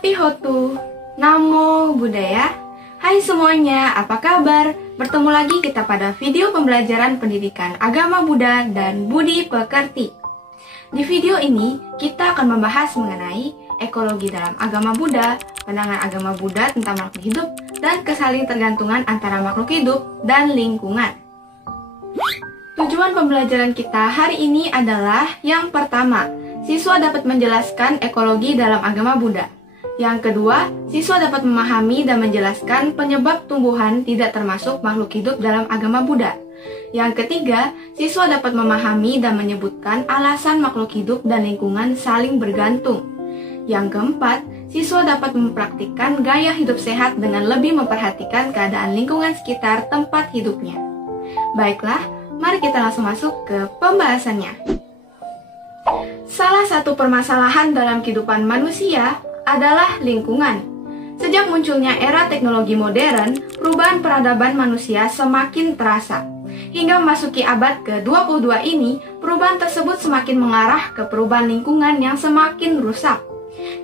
Hotu, Namo Buddhaya. Hai semuanya, apa kabar? Bertemu lagi kita pada video pembelajaran pendidikan agama Buddha dan budi pekerti. Di video ini, kita akan membahas mengenai ekologi dalam agama Buddha, pandangan agama Buddha tentang makhluk hidup, dan kesalingtergantungan antara makhluk hidup dan lingkungan. Tujuan pembelajaran kita hari ini adalah yang pertama, siswa dapat menjelaskan ekologi dalam agama Buddha. Yang kedua, siswa dapat memahami dan menjelaskan penyebab tumbuhan tidak termasuk makhluk hidup dalam agama Buddha. Yang ketiga, siswa dapat memahami dan menyebutkan alasan makhluk hidup dan lingkungan saling bergantung. Yang keempat, siswa dapat mempraktikkan gaya hidup sehat dengan lebih memperhatikan keadaan lingkungan sekitar tempat hidupnya. Baiklah, mari kita langsung masuk ke pembahasannya. Salah satu permasalahan dalam kehidupan manusia adalah lingkungan. Sejak munculnya era teknologi modern, perubahan peradaban manusia semakin terasa. Hingga memasuki abad ke-22 ini, perubahan tersebut semakin mengarah ke perubahan lingkungan yang semakin rusak.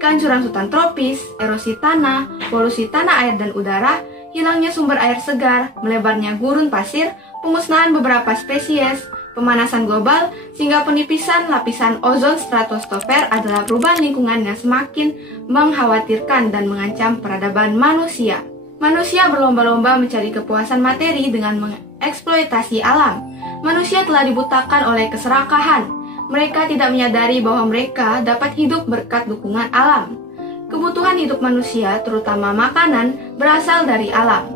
Kehancuran hutan tropis, erosi tanah, polusi tanah air dan udara, hilangnya sumber air segar, melebarnya gurun pasir, pemusnahan beberapa spesies, pemanasan global, sehingga penipisan lapisan ozon stratosfer adalah perubahan lingkungan yang semakin mengkhawatirkan dan mengancam peradaban manusia. Manusia berlomba-lomba mencari kepuasan materi dengan mengeksploitasi alam. Manusia telah dibutakan oleh keserakahan. Mereka tidak menyadari bahwa mereka dapat hidup berkat dukungan alam. Kebutuhan hidup manusia, terutama makanan, berasal dari alam.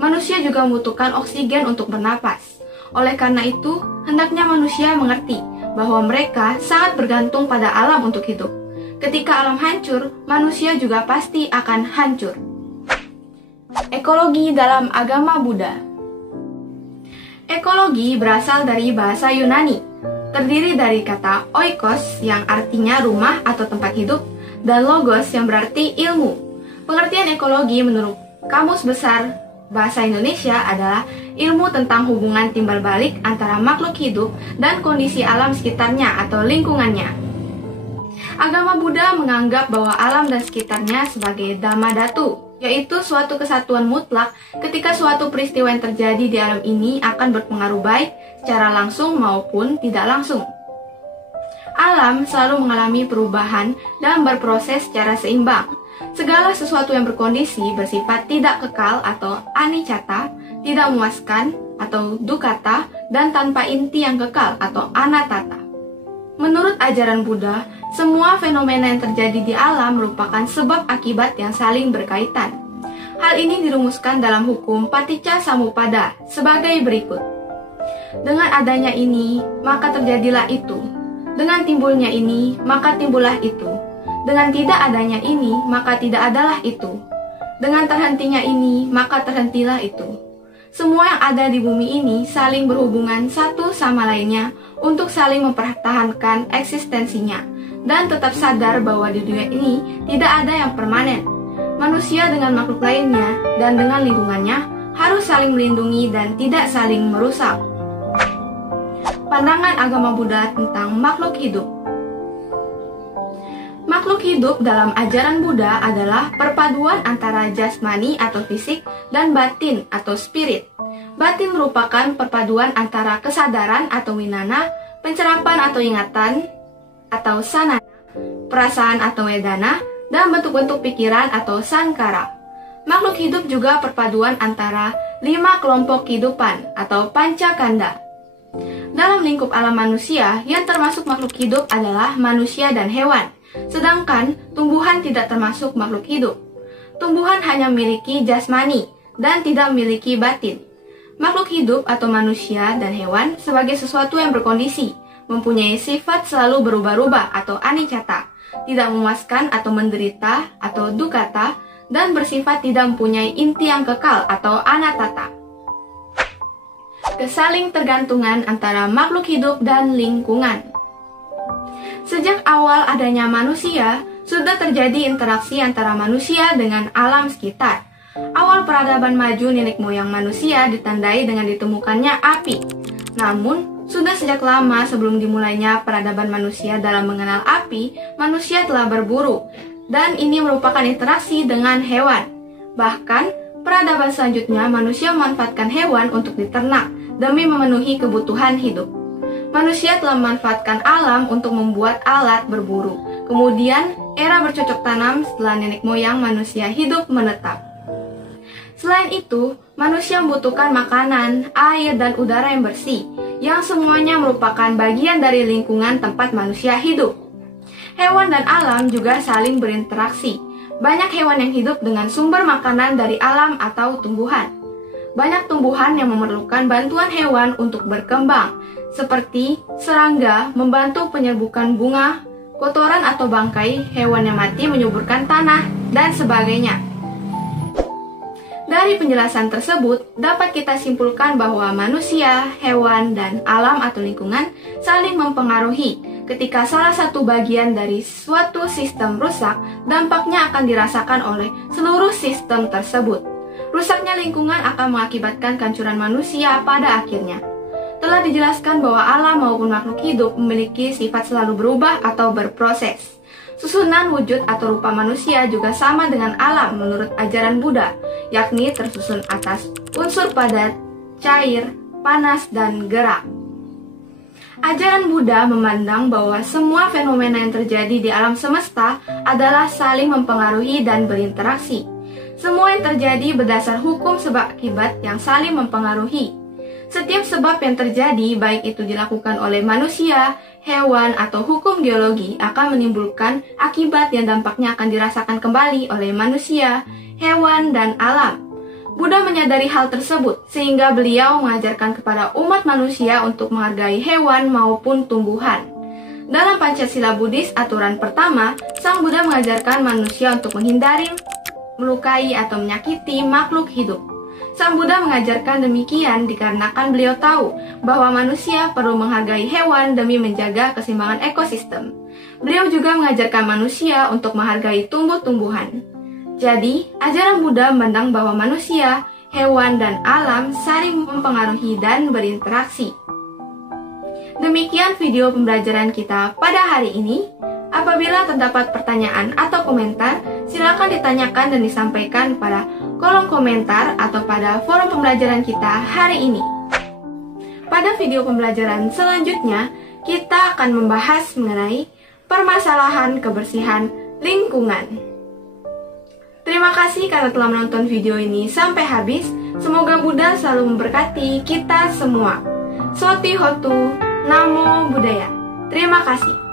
Manusia juga membutuhkan oksigen untuk bernapas. Oleh karena itu, hendaknya manusia mengerti bahwa mereka sangat bergantung pada alam untuk hidup. Ketika alam hancur, manusia juga pasti akan hancur. Ekologi dalam agama Buddha. Ekologi berasal dari bahasa Yunani, terdiri dari kata oikos yang artinya rumah atau tempat hidup, dan logos yang berarti ilmu. Pengertian ekologi menurut Kamus Besar Bahasa Indonesia adalah ilmu tentang hubungan timbal balik antara makhluk hidup dan kondisi alam sekitarnya atau lingkungannya. Agama Buddha menganggap bahwa alam dan sekitarnya sebagai Dhamma Dhatu, yaitu suatu kesatuan mutlak ketika suatu peristiwa yang terjadi di alam ini akan berpengaruh baik secara langsung maupun tidak langsung. Alam selalu mengalami perubahan dan berproses secara seimbang. Segala sesuatu yang berkondisi bersifat tidak kekal atau anicca, tidak memuaskan atau dukkha, dan tanpa inti yang kekal atau anattata. Menurut ajaran Buddha, semua fenomena yang terjadi di alam merupakan sebab akibat yang saling berkaitan. Hal ini dirumuskan dalam hukum Paticca Samuppada sebagai berikut. Dengan adanya ini, maka terjadilah itu. Dengan timbulnya ini, maka timbullah itu. Dengan tidak adanya ini, maka tidak adalah itu. Dengan terhentinya ini, maka terhentilah itu. Semua yang ada di bumi ini saling berhubungan satu sama lainnya untuk saling mempertahankan eksistensinya, dan tetap sadar bahwa di dunia ini tidak ada yang permanen. Manusia dengan makhluk lainnya dan dengan lingkungannya harus saling melindungi dan tidak saling merusak. Pandangan agama Buddha tentang makhluk hidup. Makhluk hidup dalam ajaran Buddha adalah perpaduan antara jasmani atau fisik dan batin atau spirit. Batin merupakan perpaduan antara kesadaran atau winana, pencerapan atau ingatan atau sanana, perasaan atau wedana, dan bentuk-bentuk pikiran atau sankara. Makhluk hidup juga perpaduan antara 5 kelompok kehidupan atau pancakanda. Dalam lingkup alam manusia, yang termasuk makhluk hidup adalah manusia dan hewan. Sedangkan tumbuhan tidak termasuk makhluk hidup. Tumbuhan hanya memiliki jasmani dan tidak memiliki batin. Makhluk hidup atau manusia dan hewan sebagai sesuatu yang berkondisi, mempunyai sifat selalu berubah-ubah atau anicca, tidak memuaskan atau menderita atau dukkha, dan bersifat tidak mempunyai inti yang kekal atau anattata. Kesalingtergantungan antara makhluk hidup dan lingkungan. Sejak awal adanya manusia, sudah terjadi interaksi antara manusia dengan alam sekitar. Awal peradaban maju nenek moyang manusia ditandai dengan ditemukannya api. Namun, sudah sejak lama sebelum dimulainya peradaban manusia dalam mengenal api, manusia telah berburu dan ini merupakan interaksi dengan hewan. Bahkan, peradaban selanjutnya manusia memanfaatkan hewan untuk diternak demi memenuhi kebutuhan hidup. Manusia telah memanfaatkan alam untuk membuat alat berburu. Kemudian, era bercocok tanam setelah nenek moyang manusia hidup menetap. Selain itu, manusia membutuhkan makanan, air, dan udara yang bersih, yang semuanya merupakan bagian dari lingkungan tempat manusia hidup. Hewan dan alam juga saling berinteraksi. Banyak hewan yang hidup dengan sumber makanan dari alam atau tumbuhan. Banyak tumbuhan yang memerlukan bantuan hewan untuk berkembang, seperti serangga membantu penyerbukan bunga, kotoran atau bangkai hewan yang mati menyuburkan tanah, dan sebagainya. Dari penjelasan tersebut, dapat kita simpulkan bahwa manusia, hewan, dan alam atau lingkungan saling mempengaruhi. Ketika salah satu bagian dari suatu sistem rusak, dampaknya akan dirasakan oleh seluruh sistem tersebut. Rusaknya lingkungan akan mengakibatkan kehancuran manusia pada akhirnya. Telah dijelaskan bahwa alam maupun makhluk hidup memiliki sifat selalu berubah atau berproses. Susunan wujud atau rupa manusia juga sama dengan alam menurut ajaran Buddha, yakni tersusun atas unsur padat, cair, panas, dan gerak. Ajaran Buddha memandang bahwa semua fenomena yang terjadi di alam semesta adalah saling mempengaruhi dan berinteraksi. Semua yang terjadi berdasar hukum sebab akibat yang saling mempengaruhi. Setiap sebab yang terjadi, baik itu dilakukan oleh manusia, hewan, atau hukum geologi, akan menimbulkan akibat yang dampaknya akan dirasakan kembali oleh manusia, hewan, dan alam. Buddha menyadari hal tersebut, sehingga beliau mengajarkan kepada umat manusia untuk menghargai hewan maupun tumbuhan. Dalam Pancasila Buddhis aturan pertama, Sang Buddha mengajarkan manusia untuk menghindari, melukai, atau menyakiti makhluk hidup. Sang Buddha mengajarkan demikian dikarenakan beliau tahu bahwa manusia perlu menghargai hewan demi menjaga keseimbangan ekosistem. Beliau juga mengajarkan manusia untuk menghargai tumbuh-tumbuhan. Jadi, ajaran Buddha memandang bahwa manusia, hewan, dan alam saling mempengaruhi dan berinteraksi. Demikian video pembelajaran kita pada hari ini. Apabila terdapat pertanyaan atau komentar, silakan ditanyakan dan disampaikan pada kolom komentar atau pada forum pembelajaran kita hari ini. Pada video pembelajaran selanjutnya, kita akan membahas mengenai permasalahan kebersihan lingkungan. Terima kasih karena telah menonton video ini sampai habis. Semoga Buddha selalu memberkati kita semua. Soti Hotu, Namo Buddhaya. Terima kasih.